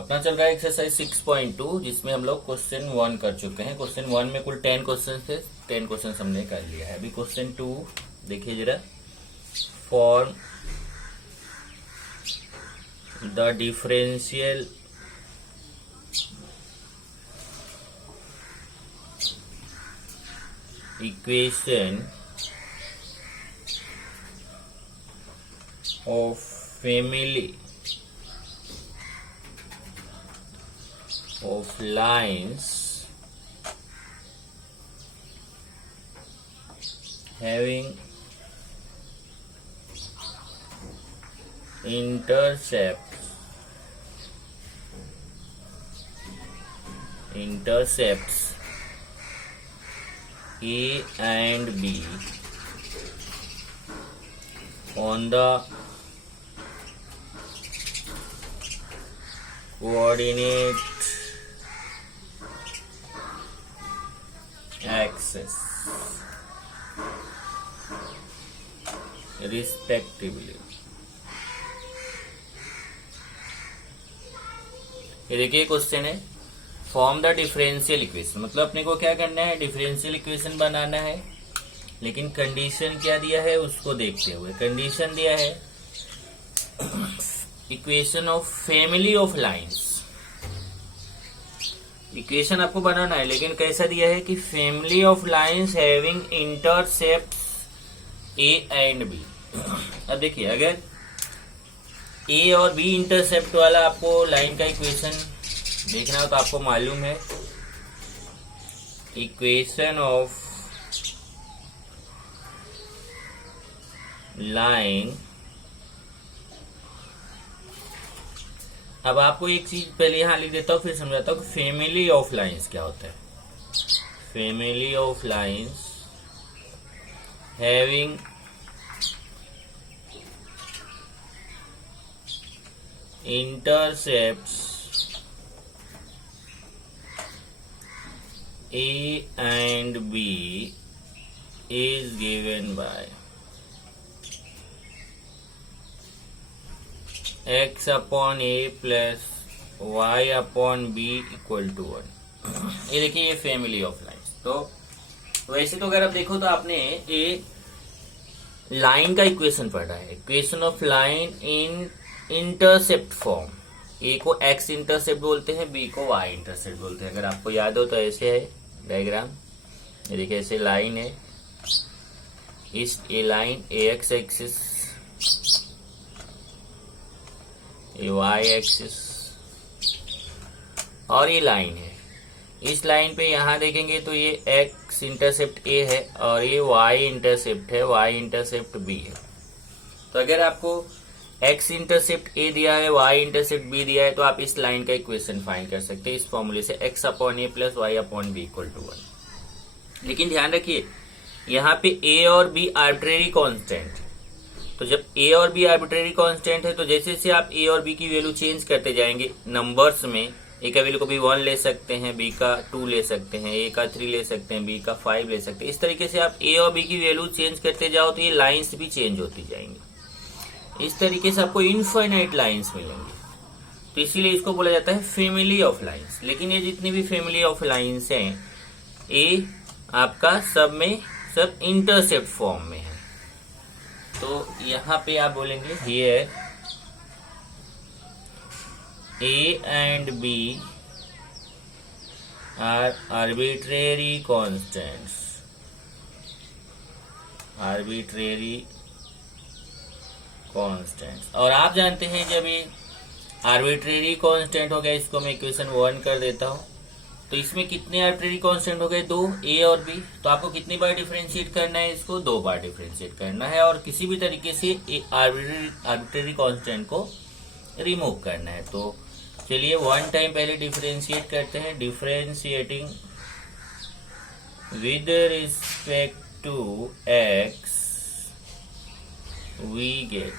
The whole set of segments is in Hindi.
अपना चल रहा है एक्सरसाइज 6.2 जिसमें हम लोग क्वेश्चन 1 कर चुके हैं। क्वेश्चन 1 में कुल 10 क्वेश्चन थे, 10 क्वेश्चन हमने कर लिया है। अभी क्वेश्चन 2 देखिए जरा। Form the differential equation of family of lines having intercepts A and B on the coordinate axis respectively। ये देखिए क्वेश्चन है, फॉर्म द डिफरेंशियल इक्वेशन, मतलब अपने को क्या करना है, डिफरेंशियल इक्वेशन बनाना है। लेकिन कंडीशन क्या दिया है उसको देखते हुए, कंडीशन दिया है equation of family of lines. Equation आपको बनाना है लेकिन कैसा दिया है कि family of lines having intercepts A and B. अब देखिए अगर ए और बी इंटरसेप्ट वाला आपको लाइन का इक्वेशन देखना हो तो आपको मालूम है इक्वेशन ऑफ लाइन। अब आपको एक चीज पहले यहां लिख देता हूं फिर समझाता हूं कि फैमिली ऑफ लाइंस क्या होता है। Family of lines having intercepts A and B is given by x upon A plus y upon B equal to 1। ये देखिए ये फैमिली ऑफ लाइन्स। तो वैसे तो अगर आप देखो तो आपने ये लाइन का इक्वेशन पढ़ा है, equation of line in intercept form. A को एक्स इंटरसेप्ट बोलते हैं, बी को वाई इंटरसेप्ट बोलते हैं। अगर आपको याद हो तो ऐसे है डायग्राम, ये देखिए ऐसे लाइन है, इस ए लाइन ए एक्स एक्सिस, ये वाई एक्सिस और ये लाइन है। इस लाइन पे यहां देखेंगे तो ये एक्स इंटरसेप्ट ए है और ये वाई इंटरसेप्ट है, वाई इंटरसेप्ट बी है। तो अगर आपको एक्स इंटरसेप्ट ए दिया है, वाई इंटरसेप्ट बी दिया है, तो आप इस लाइन का इक्वेशन फाइंड कर सकते हैं इस फॉर्मूले से, x upon A plus y upon B equal to 1। लेकिन ध्यान रखिए यहाँ पे ए और बी आर्बिट्रेरी कांस्टेंट है। तो जब ए और बी आर्बिट्रेरी कांस्टेंट है तो जैसे जैसे आप ए और बी की वैल्यू चेंज करते जाएंगे नंबर्स में, ए का वैल्यू को भी 1 ले सकते हैं, बी का 2 ले सकते हैं, ए का 3 ले सकते हैं, बी का 5 ले सकते हैं। इस तरीके से आप ए और बी की वैल्यू चेंज करते जाओ तो ये लाइन्स भी चेंज होती जाएंगी। इस तरीके से आपको इनफाइनाइट लाइंस मिलेंगे। तो इसीलिए इसको बोला जाता है फैमिली ऑफ लाइंस। लेकिन ये जितनी भी फैमिली ऑफ लाइंस हैं, ये आपका सब में सब इंटरसेप्ट फॉर्म में है। तो यहां पे आप बोलेंगे here A and B are arbitrary constants, arbitrary constants. और आप जानते हैं जब ये आर्बिट्रेरी कांस्टेंट हो गया, इसको मैं इक्वेशन 1 कर देता हूं, तो इसमें कितने आर्बिट्रेरी कांस्टेंट हो गए, 2, ए और बी। तो आपको कितनी बार डिफरेंशिएट करना है, इसको 2 बार डिफरेंशिएट करना है और किसी भी तरीके से आर्बिट्रेरी कांस्टेंट को रिमूव करना है। तो चलिए 1 टाइम पहले डिफरेंशिएट करते हैं। Differentiating with respect to x we get,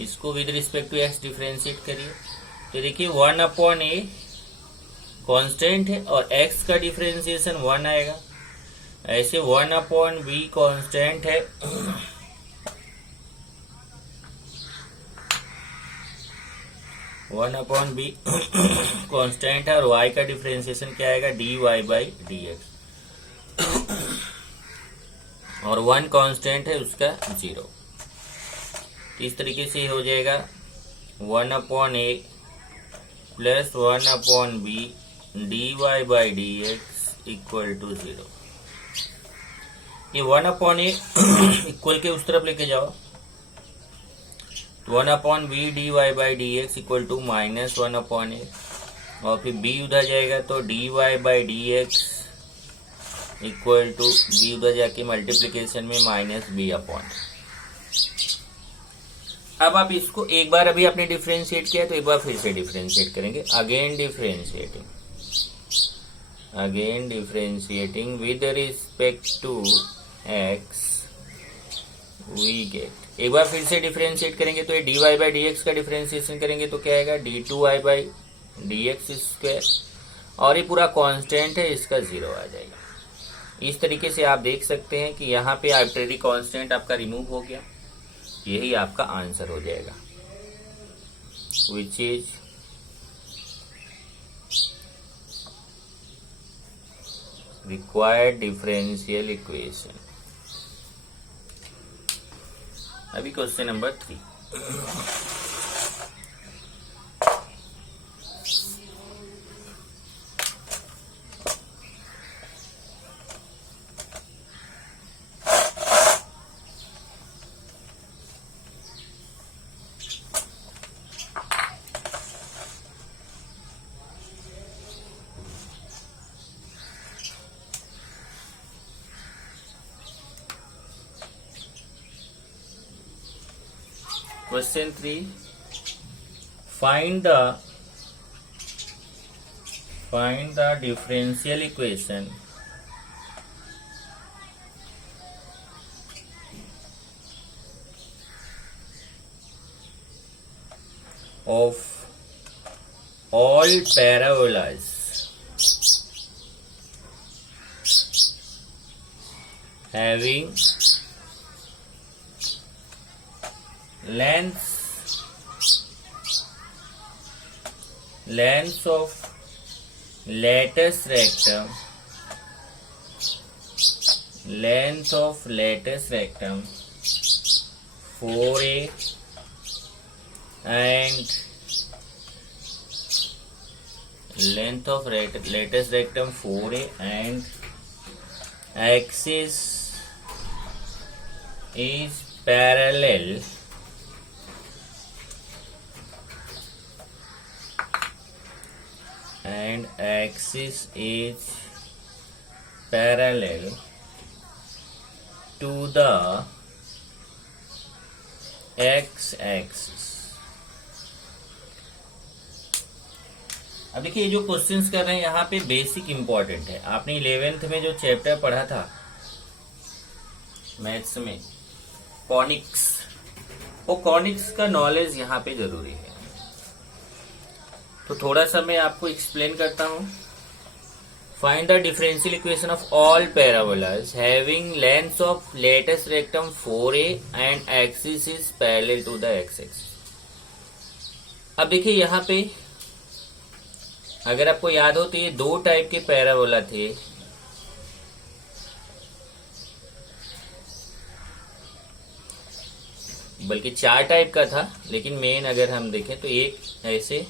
इसको with respect to x differentiate करिए तो देखिए 1 अपॉन ए कांस्टेंट है और एक्स का डिफरेंशिएशन 1 आएगा। ऐसे 1 अपॉन बी कांस्टेंट है 1/b कांस्टेंट है और y का डिफरेंशिएशन क्या आएगा, dy/dx, और 1 कांस्टेंट है उसका 0। इस तरीके से हो जाएगा 1/a plus 1/b dy/dx equal to 0। ये 1/a इक्वल के उस तरफ लेके जाओ, 1/b dy/dx equal to -1/a, और फिर b उधर जाएगा तो dy/dx इक्वल टू b उधर जाके मल्टीप्लीकेशन में -b/। अब आप इसको एक बार अभी आपने डिफरेंशिएट किया तो एक बार फिर से डिफरेंशिएट करेंगे, again differentiating with respect to x we get. एक बार फिर से डिफरेंशिएट करेंगे तो ये dy/dx का डिफरेंशिएशन करेंगे तो क्या आएगा, d2y/dx², और ये पूरा कांस्टेंट है, इसका 0 आ जाएगा। इस तरीके से आप देख सकते हैं कि यहाँ पे आर्बिट्रेरी कांस्टेंट आपका रिमूव हो गया, यही आपका आंसर हो जाएगा, which is required differential equation. अभी question number 3। Question 3. Find the differential equation of all parabolas having length of lattice rectum 4a and length of lattice rectum 4a and axis is parallel to the x-axis। अब देखिए जो क्वेश्चंस कर रहे हैं यहाँ पे बेसिक इंपॉर्टेंट है। आपने 11th में जो चैप्टर पढ़ा था मैथ्स में कॉनिक्स, वो कॉनिक्स का नॉलेज यहाँ पे जरूरी है। तो थोड़ा सा मैं आपको एक्सप्लेन करता हूं। Find the differential equation of all parabolas having length of latest rectum 4a and axis is parallel to the x axis. अब देखिए यहाँ पे अगर आपको याद हो तो ये 2 टाइप के पैराबोला थे। बल्कि 4 टाइप का था, लेकिन मेन अगर हम देखें तो एक ऐसे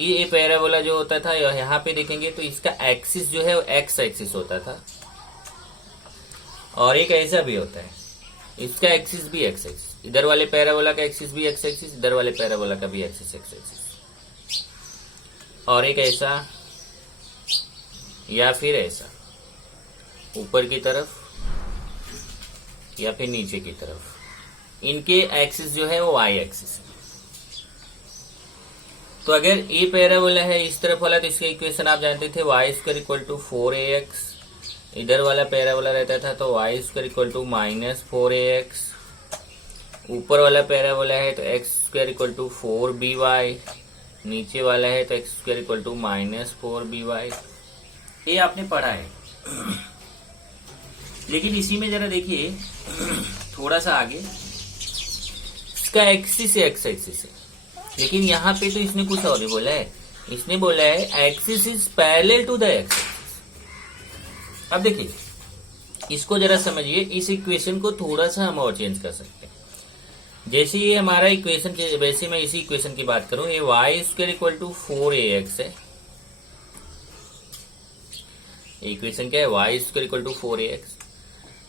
ये पैराबोला जो होता था, यहाँ पे देखेंगे तो इसका एक्सिस जो है वो एक्स एक्सिस होता था, और एक ऐसा भी होता है इसका एक्सिस भी एक्स एक्सिस। इधर वाले पैराबोला का एक्सिस भी एक्स एक्सिस, इधर वाले पैराबोला का भी एक्सिस एक्स एक्सिस, और एक ऐसा या फिर ऐसा ऊपर की तरफ या फिर नीचे की तरफ। इनके एक्सिस जो है वो वाई एक्सिस है। तो अगर ए पैराबोला है इस तरफ वाला तो इसका इक्वेशन आप जानते थे y² इक्वल टू 4ax। इधर वाला पैराबोला रहता था तो y² इक्वल टू -4ax। ऊपर वाला पैराबोला है तो x² इक्वल टू 4by, नीचे वाला है तो x² इक्वल टू -4by। ये आपने पढ़ा है। लेकिन इसी में जरा देखिए थोड़ा सा आगे इसका एक्सिस एक्स एक्सिस है, लेकिन यहाँ पे तो इसने कुछ और ही बोला है। इसने बोला है axis is parallel to the x axis. अब देखिए इसको जरा समझिए, इस इक्वेशन को थोड़ा सा हम और चेंज कर सकते हैं। जैसे ये हमारा इक्वेशन, वैसे मैं इसी इक्वेशन की बात करूं, ये Y square equal to 4ax है। इक्वेशन क्या है, Y square equal to 4ax।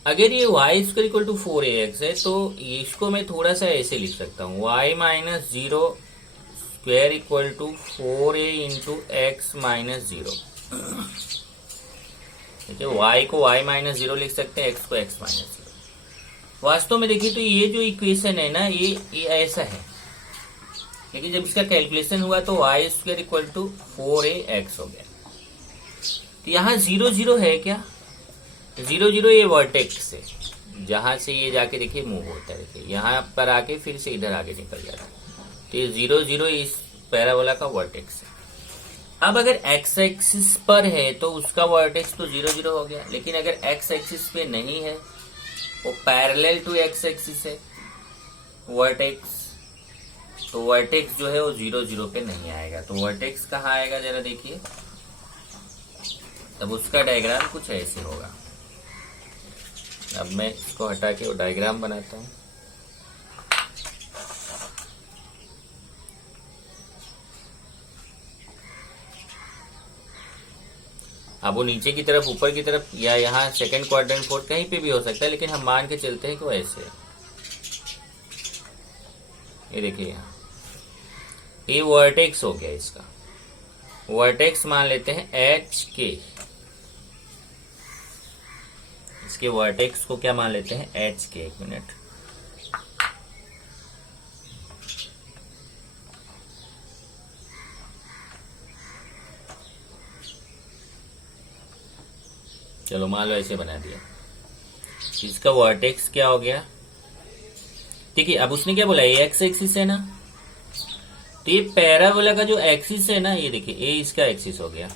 अगर ये Y square equal to 4ax है तो इसको मैं थोड़ा सा ऐसे लिख सकता हूं, y minus 0 square equal to 4a into x minus 0। Y को वाई माइनस 0 लिख सकते हैं, एक्स को एक्स माइनस 0। वास्तव में देखिए तो ये जो इक्वेशन है ना, ये ऐसा है, लेकिन जब इसका कैलकुलेशन हुआ तो Y square equal to 4ax हो गया। तो यहाँ 0 0 है क्या, 0 0 ये वर्टेक्स है, जहां से ये जाके देखिए मूव होता है, देखिए यहाँ पर आके फिर से इधर आगे निकल जाता है। तो ये 0 0 इस पैराबोला का वर्टेक्स है। अब अगर एक्स एक्सिस पर है तो उसका वर्टेक्स तो 0 0 हो गया, लेकिन अगर एक्स एक्सिस पे नहीं है, वो पैरेलल टू एक्स एक्सिस है वर्टेक्स, तो वर्टेक्स जो है वो 0 0 पे नहीं आएगा। तो वर्टेक्स कहाँ आएगा जरा देखिए, तब उसका डायग्राम कुछ ऐसे होगा। अब मैं इसको हटा के वो डायग्राम बनाता हूं। अब वो नीचे की तरफ, ऊपर की तरफ, या यहाँ सेकंड क्वाड्रेंट फोर्थ कहीं पे भी हो सकता है, लेकिन हम मान के चलते हैं कि वो ऐसे है। ये देखिए यहाँ ये वर्टेक्स हो गया, इसका वर्टेक्स मान लेते हैं एच के। इसके वर्टेक्स को क्या मान लेते हैं, एच के। एक मिनट, चलो मान लो ऐसे बना दिया। इसका वर्टेक्स क्या हो गया, ठीक है। अब उसने क्या बोला, ये एक्स एक्सिस है ना, तो ये पैराबोला का जो एक्सिस है ना, ये देखिए ए इसका एक्सिस हो गया।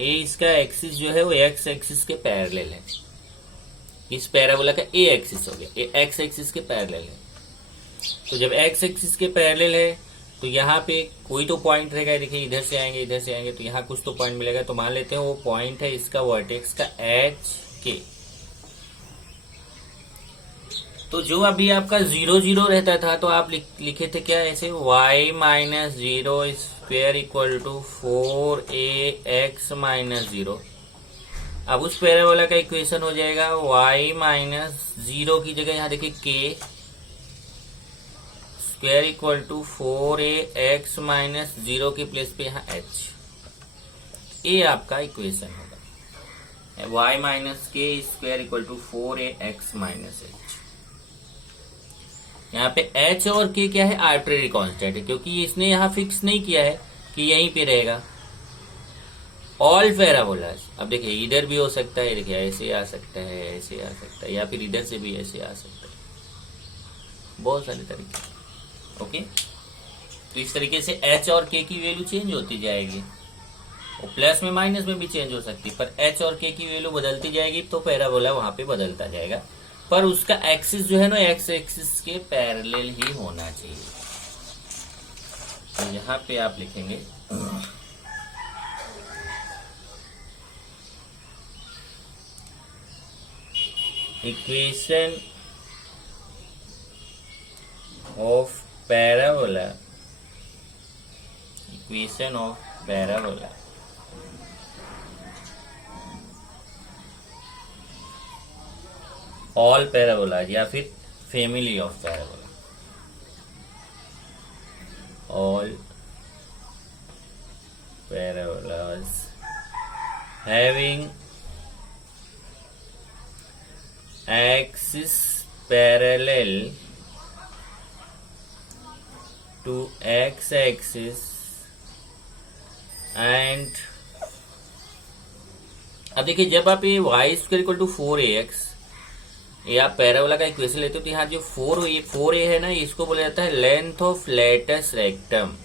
ए इसका एक्सिस जो है वो एक्स एक्सिस के पैरेलल है। इस पैराबोला का ए एक्सिस हो गया, ए एक्स एक्सिस के पैरेलल है। तो जब एक्स एक्सिस के पैरेलल है तो यहाँ पे कोई तो पॉइंट रहेगा, देखिए इधर से आएंगे, इधर से आएंगे, तो यहाँ कुछ तो पॉइंट मिलेगा। तो मान लेते हैं वो पॉइंट है इसका वर्टेक्स का एच के। तो जो अभी आपका 0 0 रहता था तो आप लिखे थे क्या ऐसे, y minus 0 square equal to 4ax minus 0। अब उस पैराबोला का इक्वेशन हो जाएगा y माइनस 0 की जगह यहाँ देखिए k square equal to 4ax minus 0 के प्लेस पे यहाँ h। ये आपका इक्वेशन होगा, y minus k square equal to 4ax minus h। यहाँ पे h और k क्या है, आर्बिट्रेरी कांस्टेंट है, क्योंकि इसने यहाँ फिक्स नहीं किया है कि यहीं पे रहेगा। ऑल पैराबोलास, अब देखिए इधर भी हो सकता है, देखिए ऐसे आ सकता है, ऐसे आ सकता है, या फिर इधर से भी ऐसे आ सकता है, बहुत सारे तरीके। ओके, तो इस तरीके से h और k की वैल्यू चेंज होती जाएगी, और प्लस में माइनस में भी चेंज हो सकती है, पर h और k की वैल्यू बदलती जाएगी तो पैराबोला वहां पे बदलता जाएगा, पर उसका एक्सिस जो है ना एक्स एक्सिस के पैरेलल ही होना चाहिए। तो यहां पे आप लिखेंगे equation of parabola, equation of parabola all parabolas, या फिर family of parabola, all parabolas having axis parallel to x axis and, अब देखिए जब आप ये y square equal to 4ax, ये आप पैराबोला का इक्वेशन लेते हो तो यहाँ जो 4a है ना, इसको बोला जाता है लेंथ ऑफ लेटस रेक्टम।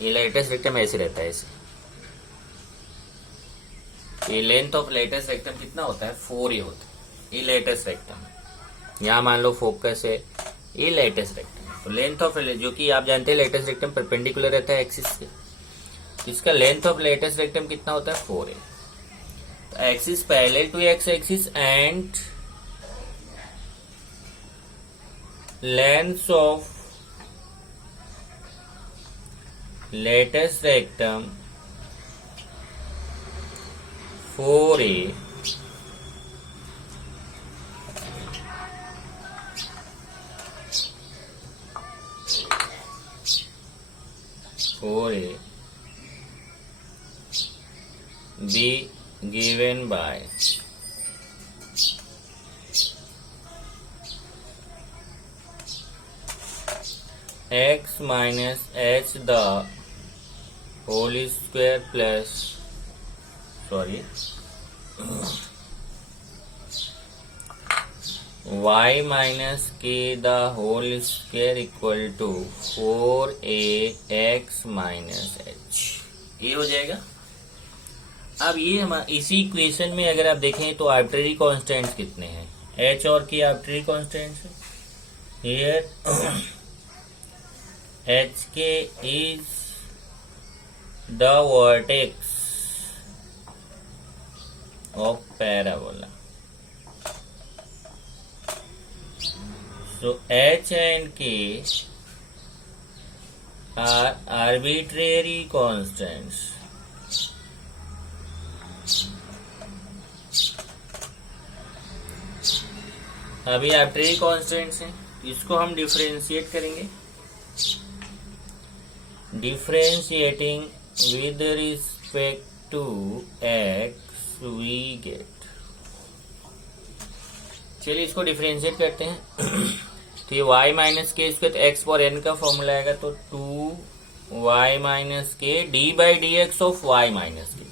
ये लेटस रेक्टम ऐसे रहता है, ऐसे। ये लेंथ ऑफ लेटस रेक्टम कितना होता है, 4a होता है। ये लेटस रेक्टम है, यहाँ मान लो फोकस है, ये लेटेस्ट रेक्टम। तो लेंथ ऑफ, जो कि आप जानते हैं लेटेस्ट रेक्टम परपेंडिकुलर रहता है एक्सिस के, तो इसका लेंथ ऑफ लेटेस्ट रेक्टम कितना होता है 4a। तो axis parallel to x axis and length of latest rectum 4a be given by x minus h the whole square plus y minus k the whole square equal to 4ax minus h, ये हो जाएगा। अब ये हम इसी इक्वेशन में अगर आप देखें तो आर्बिट्रेरी कांस्टेंट्स कितने हैं, h और k आर्बिट्रेरी कांस्टेंट्स है। Here hk is the vertex of parabola. So h and k are arbitrary constants. अभी आर्बिट्रेरी कांस्टेंट्स हैं, इसको हम डिफरेंशिएट करेंगे। Differentiating with respect to x we get, चलिए इसको डिफरेंशिएट करते हैं। तो ये y minus k square, x पर एन का फॉर्मूला आएगा, तो 2y minus k d by d x of y minus k,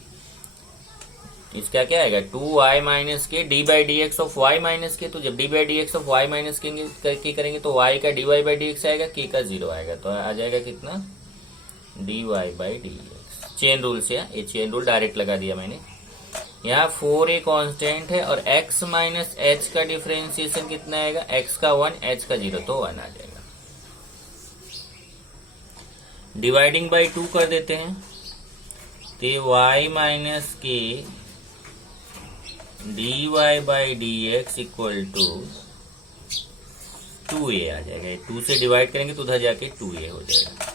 इसका क्या आएगा 2y minus k d by d x of y minus k. तो जब d by d x of y minus के करेंगे तो y का d y by d x आएगा, k का 0 आएगा, तो आ जाएगा कितना dy by d x. Chain rule से, ये चेन रूल डायरेक्ट लगा दिया मैंने। यहाँ 4a कांस्टेंट है और x माइनस h का डिफरेंशिएशन कितना आएगा, x का 1 h का 0, तो 1 आ जाएगा। डिवाइडिंग बाई 2 कर देते हैं, तो y minus k d y by d x equal to 2a आ जाएगा। 2 से डिवाइड करेंगे तो उधर जाके 2a हो जाएगा।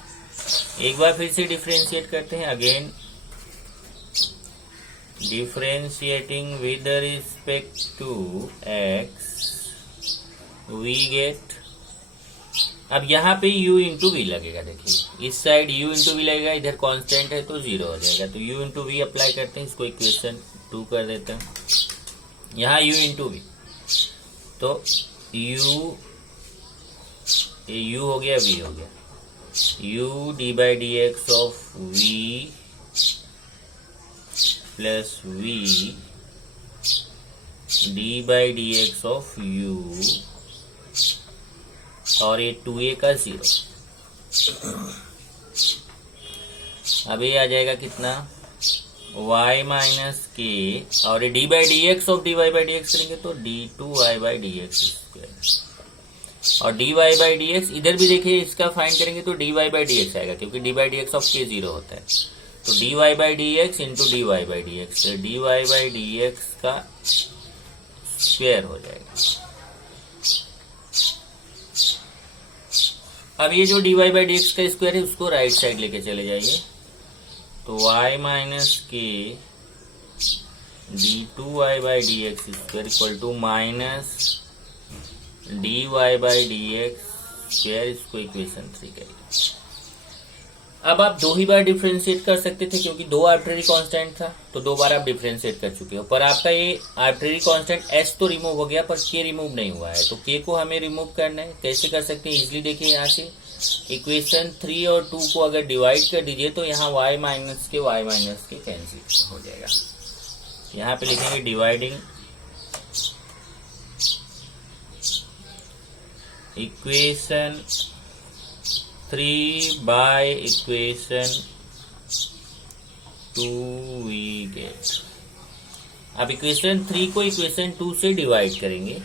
एक बार फिर से डिफरेंशिएट करते हैं, again differentiating with respect to x we get. अब यहाँ पे u इंटू वी लगेगा, देखिए इस साइड u इंटू वी लगेगा, इधर कांस्टेंट है तो 0 हो जाएगा, तो u इंटू वी अप्लाई करते हैं, इसको इक्वेशन 2 कर देते हैं। यहाँ u इंटू वी, तो u हो गया v हो गया, u D by d x of v plus v D by d x of u, और ये 2a का 0। अब ये आ जाएगा कितना y माइनस के, और ये d by d x of d y by d x करेंगे तो d2y by d x square, और dy बाई डी एक्स इधर भी देखिए इसका फाइंड करेंगे तो dy बाई डी एक्स आएगा, क्योंकि dy by d x of k 0 होता है, तो dy by d x into dy by d x, dy by d x का स्क्वायर हो जाएगा। अब ये जो dy बाई डी एक्स का स्क्वायर है उसको राइट साइड लेके चले जाइए, तो y minus k d2y by d x square equal to minus dy by d x square, इसको इक्वेशन 3 करिए। अब आप 2 ही बार डिफरेंशिएट कर सकते थे, क्योंकि 2 आर्बिट्रेरी कांस्टेंट था, तो 2 बार आप डिफरेंशिएट कर चुके हो, पर आपका ये आर्बिट्रेरी कांस्टेंट s तो रिमूव हो गया पर k रिमूव नहीं हुआ है, तो k को हमें रिमूव करना है। कैसे कर सकते हैं, इजिली देखिए, यहाँ से इक्वेशन 3 और 2 को अगर डिवाइड कर दीजिए तो यहाँ y माइनस के कैंसिल हो जाएगा। यहाँ पे लिखेंगे dividing equation 3 by equation 2 we get. अब इक्वेशन 3 को इक्वेशन 2 से डिवाइड करेंगे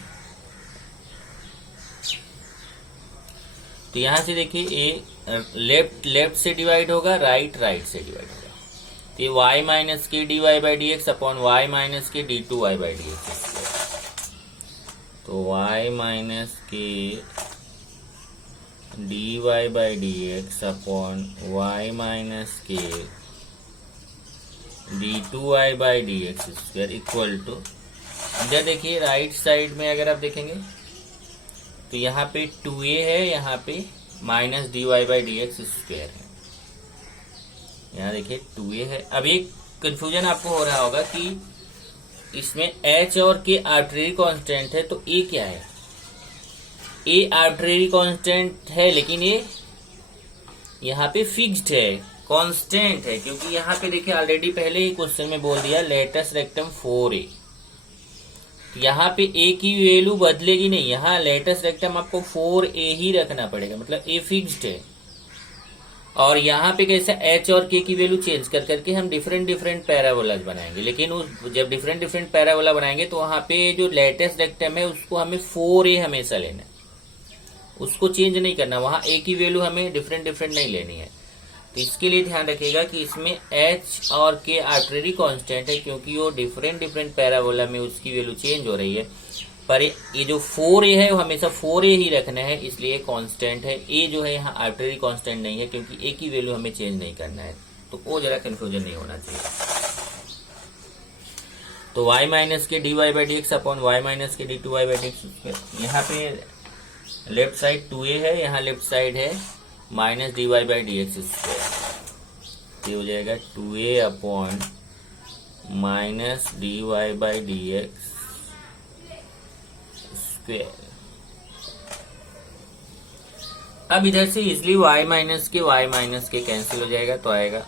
तो यहां से देखिए ए लेफ्ट से डिवाइड होगा, राइट से डिवाइड होगा। तो ये y minus k dy by d x upon y minus k d2y by d x. तो y minus k dy by d x upon y minus k d2y by d x square equal to, इधर देखिए राइट साइड में अगर आप देखेंगे तो यहाँ पे 2a है, यहाँ पे minus dy by d x square है। यहाँ देखिए 2a है। अब एक कंफ्यूजन आपको हो रहा होगा कि इसमें h और k आर्बिट्रेरी कांस्टेंट है, तो a क्या है? a आर्बिट्रेरी कांस्टेंट है, लेकिन ये यहाँ पे फिक्स्ड है, कांस्टेंट है, क्योंकि यहाँ पे देखिए ऑलरेडी पहले ही क्वेश्चन में बोल दिया लेटस रेक्टम 4a। यहाँ पे a की वैल्यू बदलेगी नहीं, यहाँ लेटस रेक्टम आपको 4a ही रखना पड़ेगा, मतलब a फिक्स्ड है। और यहाँ पे कैसे h और k की वैल्यू चेंज कर करके हम डिफरेंट पैराबोलाज बनाएंगे, लेकिन उस जब डिफरेंट पैराबोला बनाएंगे तो वहाँ पे जो लेटस रेक्टम है उसको हमें 4a हमेशा लेना है, उसको चेंज नहीं करना, वहाँ a की वैल्यू हमें डिफरेंट नहीं लेनी है। तो इसके लिए ध्यान रखिएगा कि इसमें h और k आर्बिट्रेरी कांस्टेंट है, क्योंकि वो डिफरेंट पैराबोला में उसकी वैल्यू चेंज हो रही है। पर ये जो 4a है वो हमेशा 4a ही रखना है, इसलिए कांस्टेंट है। a जो है यहाँ आर्बिट्रेरी कांस्टेंट नहीं है, क्योंकि a की वैल्यू हमें चेंज नहीं करना है, तो वो जरा कंफ्यूजन नहीं होना चाहिए। तो y minus k dy by d x upon y minus k d2y by d x. यहाँ पे लेफ्ट साइड 2a है, यहाँ लेफ्ट साइड है minus dy by d x square. ये हो जाएगा 2a upon minus dy by d x square. अब इधर से easily y minus k cancel हो जाएगा, तो आएगा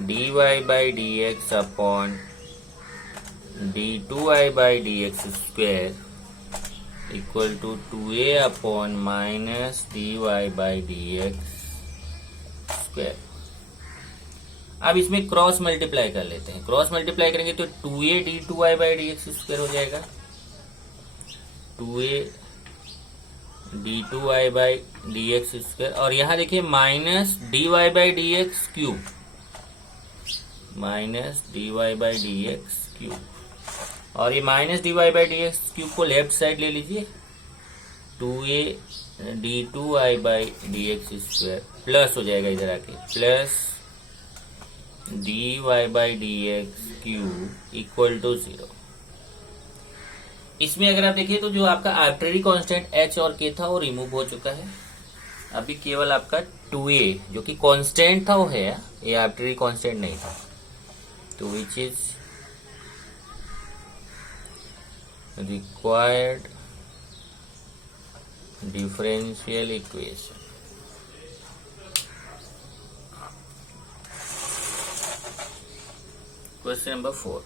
dy by d x upon d2y by d x square equal to 2a upon minus dy by d x square. अब इसमें क्रॉस मल्टीप्लाई कर लेते हैं। क्रॉस मल्टीप्लाई करेंगे तो 2a d2y by d x square हो जाएगा, 2a d2y by d x square. और यहाँ देखिए minus dy by d x cube, minus dy by d x cube. और ये minus dy by d x cube को लेफ्ट साइड ले लीजिए, 2a d2y by d x square plus हो जाएगा इधर आके, plus dy by d x cube equal to 0। इसमें अगर आप देखिए तो जो आपका आर्बिट्रेरी कांस्टेंट h और k था वो रिमूव हो चुका है। अभी केवल आपका 2a जो कि कांस्टेंट था वो है, ये आर्बिट्रेरी कांस्टेंट नहीं था। तो which is required differential equation. Question number 4।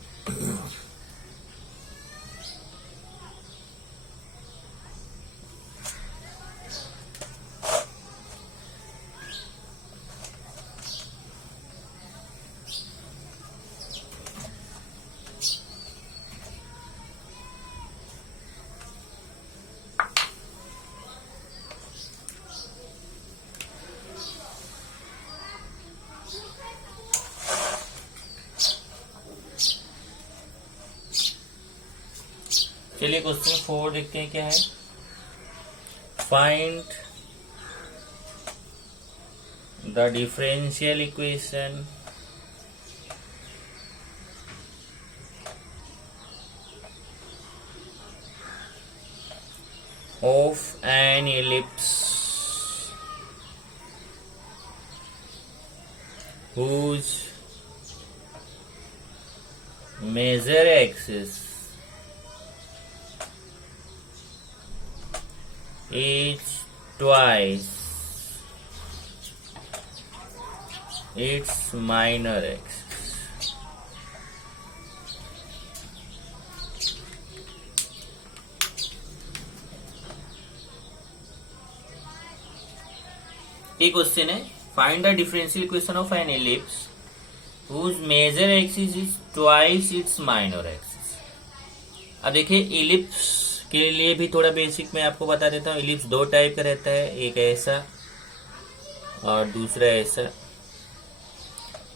चलिए क्वेश्चन 4 देखते हैं क्या है। Find the differential equation of an ellipse whose major axis is twice its minor axis। एक क्वेश्चन है, find the differential equation of an ellipse whose major axis is twice its minor axis। अब देखिए एलिप्स के लिए भी थोड़ा बेसिक मैं आपको बता देता हूँ। इलिप्स दो टाइप का रहता है, एक ऐसा और दूसरा ऐसा।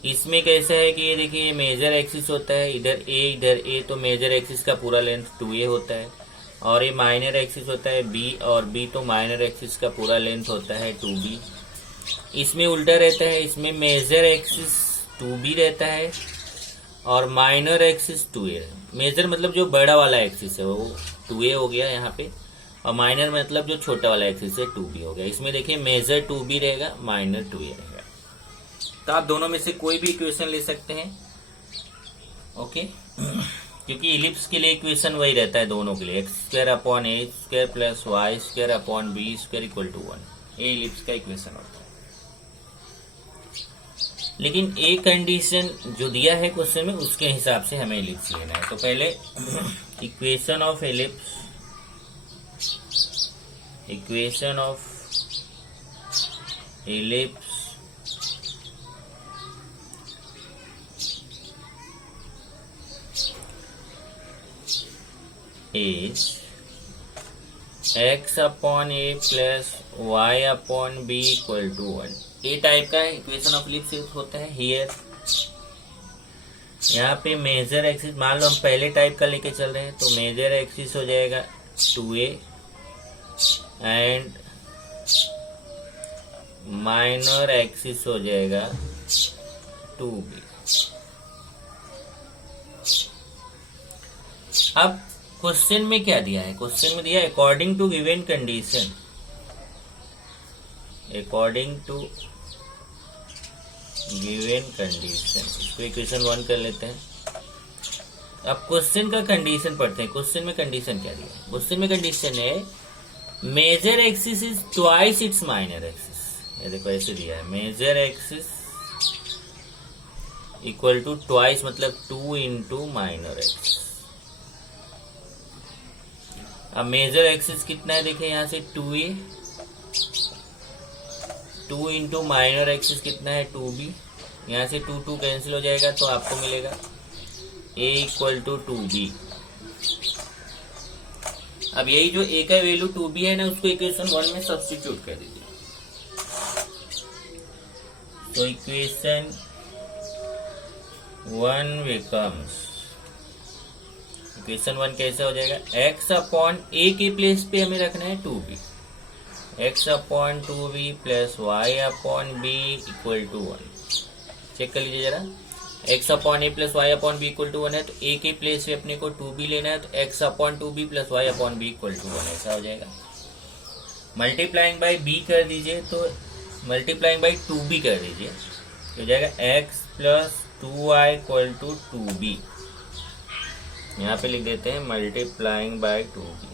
इसमें कैसा है कि ये देखिए, मेजर एक्सिस होता है इधर ए, तो मेजर एक्सिस का पूरा लेंथ 2a होता है, और ये माइनर एक्सिस होता है b, और b तो माइनर एक्सिस का पूरा लेंथ होता है 2b। इसमें उल्टा रहता है, इसमें मेजर एक्सिस 2b रहता है और माइनर एक्सिस 2a। मेजर मतलब जो बड़ा वाला एक्सिस है वो 2a हो गया यहाँ पे, और माइनर मतलब जो छोटा वाला एक्सिस है 2b हो गया। इसमें देखिए मेजर 2b रहेगा, माइनर 2a रहेगा। तो आप दोनों में से कोई भी इक्वेशन ले सकते हैं, ओके। क्योंकि इलिप्स के लिए इक्वेशन वही रहता है दोनों के लिए, x² upon a² plus y² upon b² equal to 1। ये इलिप्स का इक्वेशन होता है। लेकिन एक कंडीशन जो दिया है क्वेश्चन में, उसके हिसाब से हमें इलिप्स लेना है। तो पहले equation of ellipse, equation of ellipse is x upon a plus y upon b equal to 1। A type का इक्वेशन ऑफ इलिप्स होता है। हियर यहाँ पे मेजर एक्सिस, मान लो हम पहले टाइप का लेके चल रहे हैं, तो मेजर एक्सिस हो जाएगा 2a एंड माइनर एक्सिस हो जाएगा 2b। अब क्वेश्चन में क्या दिया है? क्वेश्चन में दिया है according to given condition, according to given condition. इसको इक्वेशन 1 कर लेते हैं। अब क्वेश्चन का कंडीशन पढ़ते हैं। क्वेश्चन में कंडीशन क्या दिया है? क्वेश्चन में कंडीशन है major axis is twice its minor axis. ये देखो ऐसे दिया है, major axis equal to twice मतलब 2 इंटू माइनर एक्सिस। अब मेजर एक्सिस कितना है देखिए यहाँ से 2a, 2 इंटू माइनर एक्सिस कितना है 2b। यहाँ से 2 कैंसिल हो जाएगा तो आपको मिलेगा a इक्वल टू 2b। अब यही जो a का वैल्यू 2b है ना, उसको इक्वेशन 1 में सब्स्टिट्यूट कर दीजिए। तो इक्वेशन 1 बिकम्स, इक्वेशन 1 कैसे हो जाएगा? x अपॉन a के प्लेस पे हमें रखना है 2b, x upon 2b plus y upon b equal to 1। Check कर लीजिए जरा, x upon a plus y upon b equal to 1 है, तो a के प्लेस पे अपने को 2b लेना है, तो x upon 2b plus y upon b equal to 1 ऐसा हो जाएगा। मल्टीप्लाइंग बाई b कर दीजिए, तो मल्टीप्लाइंग बाई 2b कर दीजिए, तो हो जाएगा x plus 2y equal to 2b। यहाँ पे लिख देते हैं मल्टीप्लाइंग बाय 2b।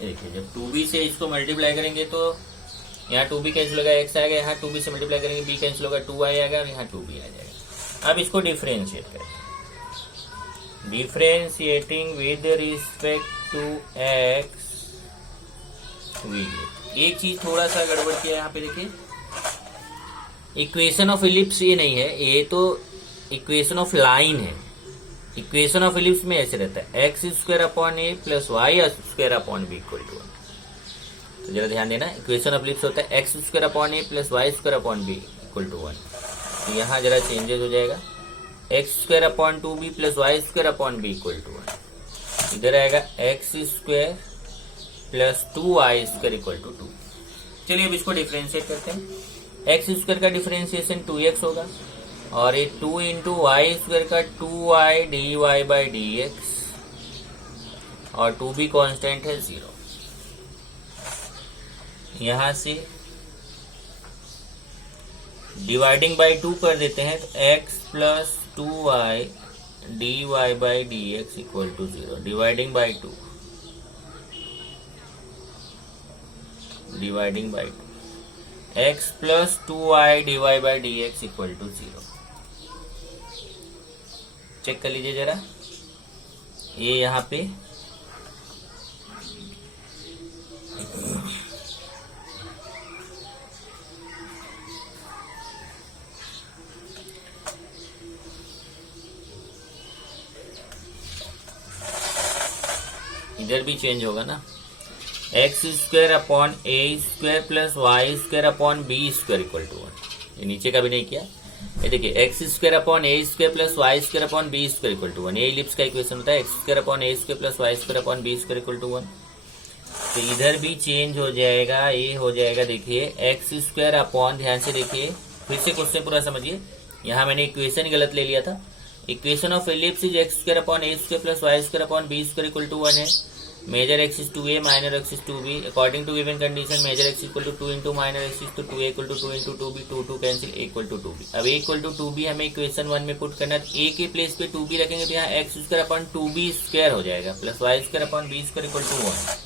देखिए जब 2b से इसको मल्टीप्लाई करेंगे तो यहाँ 2b कैंसिल होगा, x आएगा, यहाँ 2b से मल्टीप्लाई करेंगे b कैंसिल होगा, 2y आएगा और यहाँ 2b आ जाएगा। अब इसको डिफरेंशिएट करते हैं। Differentiating with respect to x we get, एक चीज थोड़ा सा गड़बड़ किया यहाँ पे देखिए, इक्वेशन ऑफ इलिप्स ये नहीं है, ये तो इक्वेशन ऑफ लाइन है। इक्वेशन ऑफ इलिप्स में ऐसे रहता है x² upon a plus y² upon b equal to 1। तो जरा ध्यान देना, इक्वेशन ऑफ इलिप्स होता है x² upon a plus y² upon b equal to 1। तो यहाँ जरा चेंजेस हो जाएगा, x² upon 2b plus y² upon b equal to 1। इधर आएगा x² plus 2y² equal to 2। चलिए अब इसको डिफरेंशिएट करते हैं। x² का डिफरेंशिएशन 2x होगा, और ये 2 इंटू y² का 2y dy बाई dx, और 2b कांस्टेंट है 0। यहां से डिवाइडिंग बाई 2 कर देते हैं, तो x plus 2y dy by dx equal to 0। Dividing by 2, dividing by 2, x plus 2y dy by dx equal to 0। Check कर लीजिए जरा, ये यहाँ पे इधर भी चेंज होगा ना, x square upon a square plus y square upon b square equal to 1। ये नीचे का भी नहीं किया, ये देखिए x square upon a square plus y square upon b square equal to 1। ये इलिप्स का इक्वेशन होता है, x square upon a square plus y square upon b square equal to 1। तो इधर भी चेंज हो जाएगा, ये हो जाएगा देखिए एक्स स्क्वायर अपॉन, ध्यान से देखिए फिर से क्वेश्चन पूरा समझिए, यहाँ मैंने इक्वेशन गलत ले लिया था। Equation of ellipse is x square upon a square plus y square upon b square equal to 1 है। Major axis is 2a minor axis is 2b according to given condition major axis equal to 2 into minor axis is तो 2a equal to 2 into 2b, 2 cancel, a equal to 2b। अब a इक्वल टू 2b हमें इक्वेशन 1 में पुट करना है, a के प्लेस पे 2b रखेंगे तो यहाँ x square upon 2b square हो जाएगा plus y square upon b square equal to 1।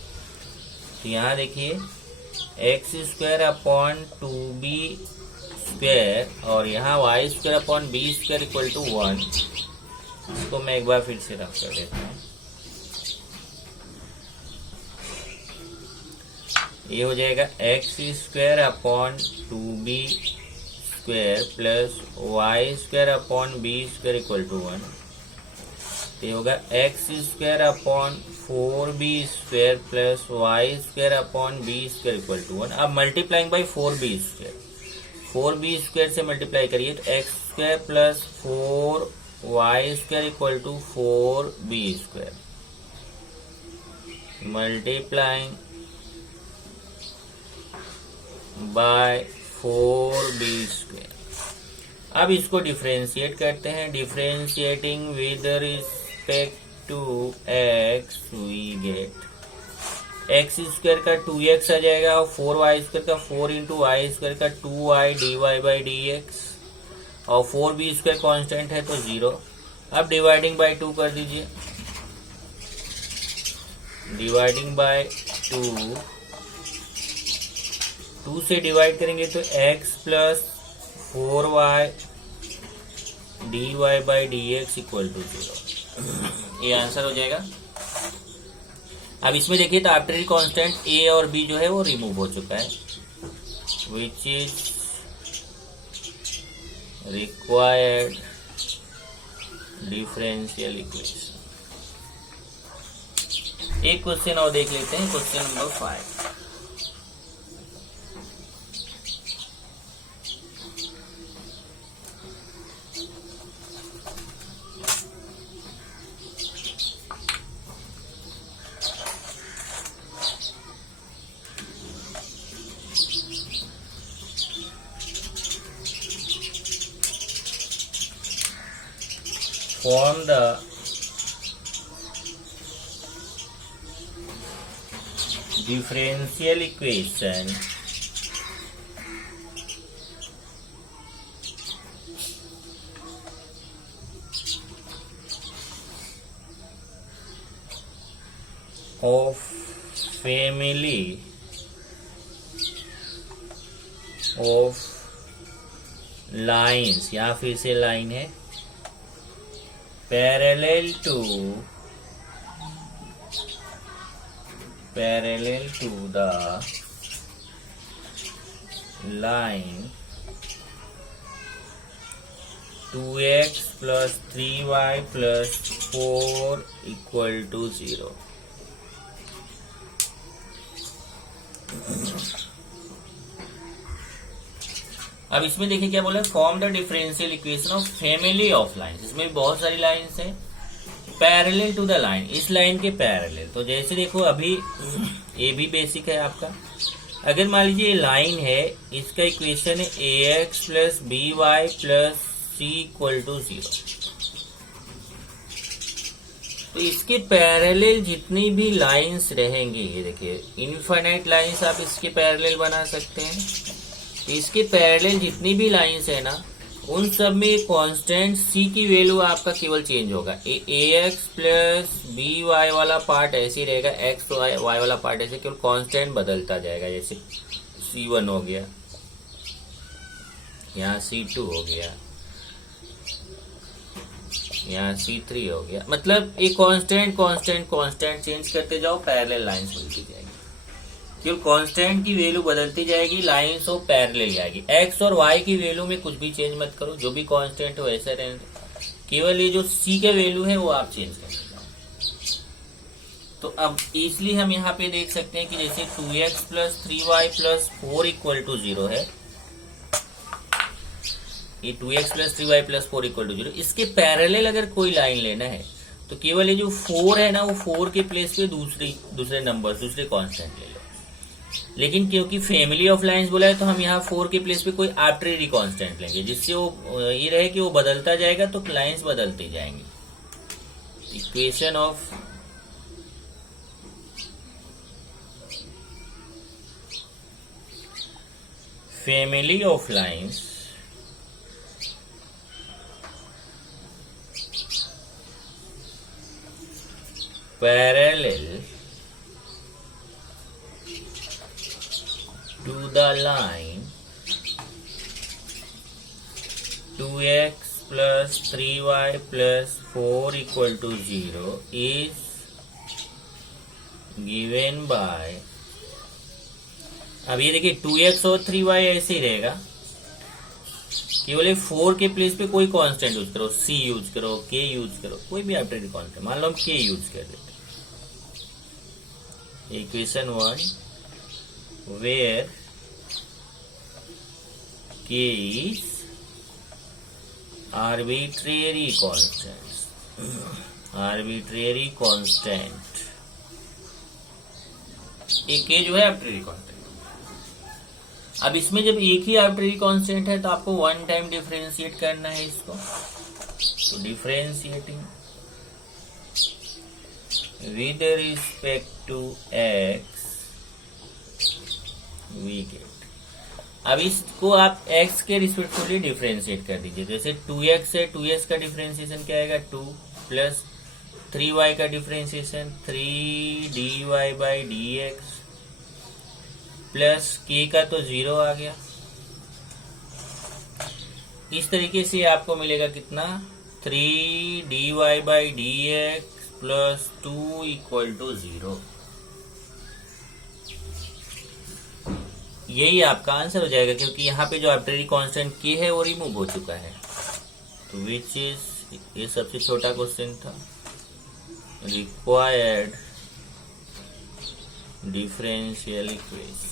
तो यहाँ देखिए x square upon 2b square और यहाँ y square upon b square equal to 1। इसको मैं एक बार फिर से रख कर देता हूँ। ये हो जाएगा x square upon 2b square plus y square upon b square equal to 1। तो ये होगा x square upon 4b square plus y square upon b square equal to 1। अब multiplying by 4b square, 4b square से मल्टीप्लाई करिए तो x square plus 4y square equal to 4b square multiplying by 4b square. अब इसको डिफरेंशिएट करते हैं, differentiating with respect to x we get x square का 2x आ जाएगा और 4y स्क्वायर का 4 इंटू वाई स्क्वायर का 2y dy बाई dx और 4b स्क्वायर कॉन्स्टेंट है तो 0। अब डिवाइडिंग बाय 2 कर दीजिए, डिवाइडिंग बाय 2 से डिवाइड करेंगे तो x plus 4y dy by dx equal to 0। ये आंसर हो जाएगा। अब इसमें देखिए तो आर्बिट्रेरी कांस्टेंट a और b जो है वो रिमूव हो चुका है, which is required differential equation. एक क्वेश्चन और देख लेते हैं, question number 5। Form the differential equation of family of lines, यहाँ फिर से लाइन है, parallel to the line 2x plus 3y plus 4 equal to 0। अब इसमें देखिए क्या बोला, form the differential equation of family of lines. इसमें बहुत सारी लाइंस हैं, पैरेलल टू द लाइन, इस लाइन के पैरेलल। तो जैसे देखो अभी ये भी बेसिक है आपका, अगर मान लीजिए ये लाइन है, इसका इक्वेशन है ax plus by plus c equal to 0। तो इसके पैरेलल जितनी भी लाइंस रहेंगी, ये देखिए इनफाइनाइट लाइंस आप इसके पैरेलल बना सकते हैं। इसके पैरेलल जितनी भी लाइंस है ना, उन सब में कांस्टेंट c की वैल्यू आपका केवल चेंज होगा। ax प्लस by वाला पार्ट ऐसे ही रहेगा, x y वाला पार्ट ऐसे, केवल कांस्टेंट बदलता जाएगा। जैसे c1 हो गया, यहाँ c2 हो गया, यहाँ c3 हो गया। मतलब एक कांस्टेंट चेंज करते जाओ, पैरेलल लाइंस मिलती जाएगी। केवल कांस्टेंट की वैल्यू बदलती जाएगी, लाइंस और पैरेलल जाएगी। एक्स और वाई की वैल्यू में कुछ भी चेंज मत करो, जो भी कांस्टेंट हो वैसे रहने दो। केवल ये जो सी का वैल्यू है वो आप चेंज कर सकते हो। तो अब इसलिए हम यहाँ पे देख सकते हैं कि जैसे 2x plus 3y plus 4 equal to 0 है, ये 2x plus 3y plus 4 equal to 0, इसके पैरेलल अगर कोई लाइन लेना है तो केवल ये जो 4 है ना, वो 4 के प्लेस पे दूसरे नंबर, दूसरे कांस्टेंट ले लो। लेकिन क्योंकि फैमिली ऑफ लाइंस बोला है तो हम यहाँ 4 के प्लेस पे कोई आर्बिट्रेरी कांस्टेंट लेंगे, जिससे वो ये रहे कि वो बदलता जाएगा तो लाइंस बदलते जाएंगे। Equation of family of lines parallel to the line 2x plus 3y plus 4 equal to 0 is given by, अब ये देखिए 2x और 3y ऐसे ही रहेगा, केवल 4 के प्लेस पे कोई कांस्टेंट यूज करो, c यूज करो, k यूज करो, कोई भी आर्बिट्रेरी कांस्टेंट, मान लो हम k यूज कर देते। Equation 1 where k is arbitrary constant, arbitrary constant, एक k जो है आर्बिट्रेरी कांस्टेंट। अब इसमें जब एक ही आर्बिट्रेरी कांस्टेंट है तो आपको वन टाइम डिफरेंशिएट करना है इसको, तो differentiating with respect to x we get. अब इसको आप x के रिस्पेक्टिवली डिफरेंशिएट कर दीजिए। जैसे 2x है, 2x का डिफरेंशिएशन क्या आएगा 2 प्लस 3y का differentiation 3dy by dx plus k का तो 0 आ गया। इस तरीके से आपको मिलेगा कितना 3dy by dx plus 2 equal to 0। यही आपका आंसर हो जाएगा, क्योंकि यहाँ पे जो आर्बिट्रेरी कांस्टेंट k है वो रिमूव हो चुका है। तो विच इज, ये सबसे छोटा क्वेश्चन था, रिक्वायर्ड डिफरेंशियल इक्वेशन।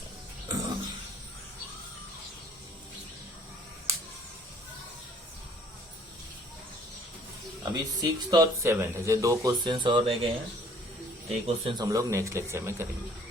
अभी 6th और 7th ऐसे 2 क्वेश्चंस और रह गए हैं, तो ये क्वेश्चंस हम लोग नेक्स्ट लेक्चर में करेंगे।